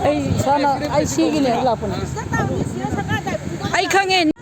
Ay sana ay sige ne la pun. Ay khangen.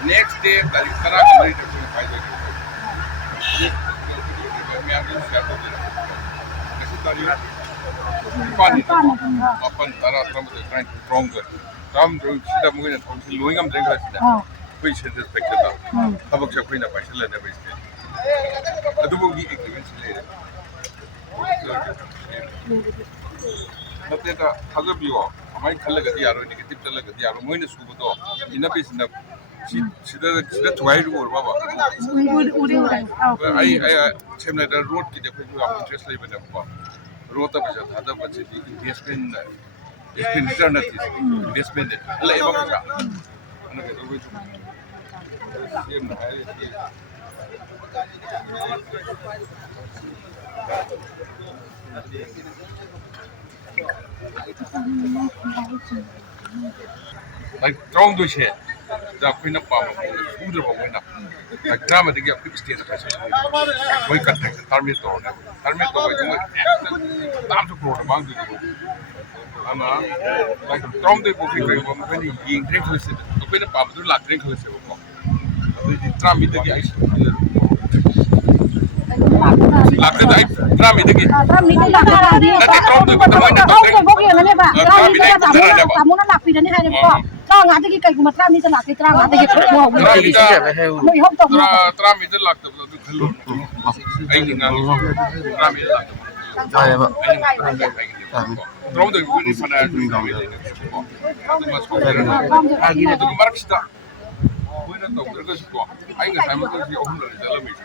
Next day, dari Tara kembali terjun pada itu. Apa Tara terus trying to stronger. Ram terus sudah mungkin terus luingam dengan sudah. Kau sudah spektator. Apa yang kau nak pasal ada bersih. Itu bagi experience ni. Nanti dah agak biwa. Amai kalau gadi aro ni, kita kalau gadi aro, mungkin suku tu. Ina pun sudah tuai dulu bapa. Ai cemna dah road kita pun juga interest lagi banyak bapa. Road apa saja, ada macam investment return nanti, investment. Kalau ibu kerja, anak kita boleh cuma. Cemna hai. Like strong tu sih, dah kau nak paham, sudah paham nak. Like drama tu dia quick stage apa sih? Kau ikat termi tu kau itu tam tu keluar bang tu. Ama, like strong tu kau fikir kau mungkin yang drink tu sih, kau nak paham tu lah drink tu sih kau. Tapi drama tu dia isu. Laksa dah drama itu gitu. Nanti strong tu kita main apa? Drama itu kamu nak lakuin ni hari ni kok. Terang ada kita kayak cuma terang ni terang kita terang ada kita mau. Mau ihop tu. Terang itu laksa tu kalau. Ini ngan drama itu laksa. Ay ba. Terang tu ini mana drama itu. Itu masuk. Lagi itu kemarin kita. Bukan tahu kerja sekolah. Aing nggak sama tu si orang dari dalam itu.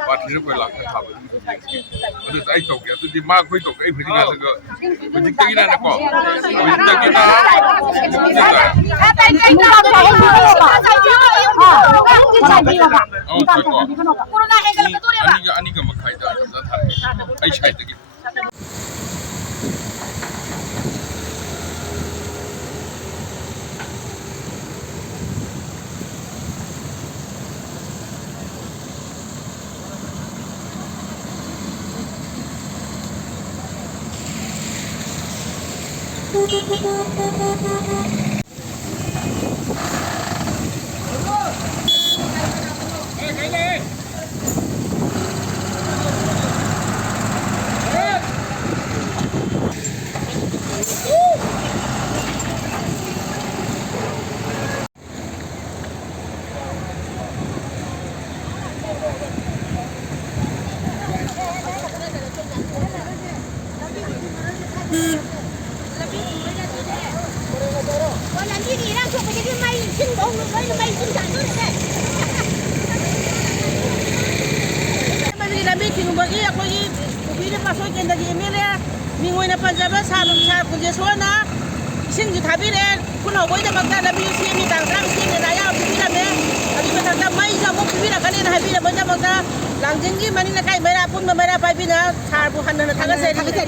Pasti tu pelak tak apa. Ada saya tahu ya. Tu di mak kau tahu. Aing pergi nasi ke. Pergi pergi nasi kau. Pergi kita. Ani ke makai dah. Aing cai tu. Lambi ni orang tu pergi mai lambi tingubagi ako'y kubili pasoy kendagi emile mingoy na panjaba sa kujesona ising jutabire kuno boy na magda lambi simi dangdang simi na ya kubila me abi matanda mai ja mo kubila kanin habila boy na magda langjenggi mani na kai mera pun mera pai bina sarbu hanna na thaga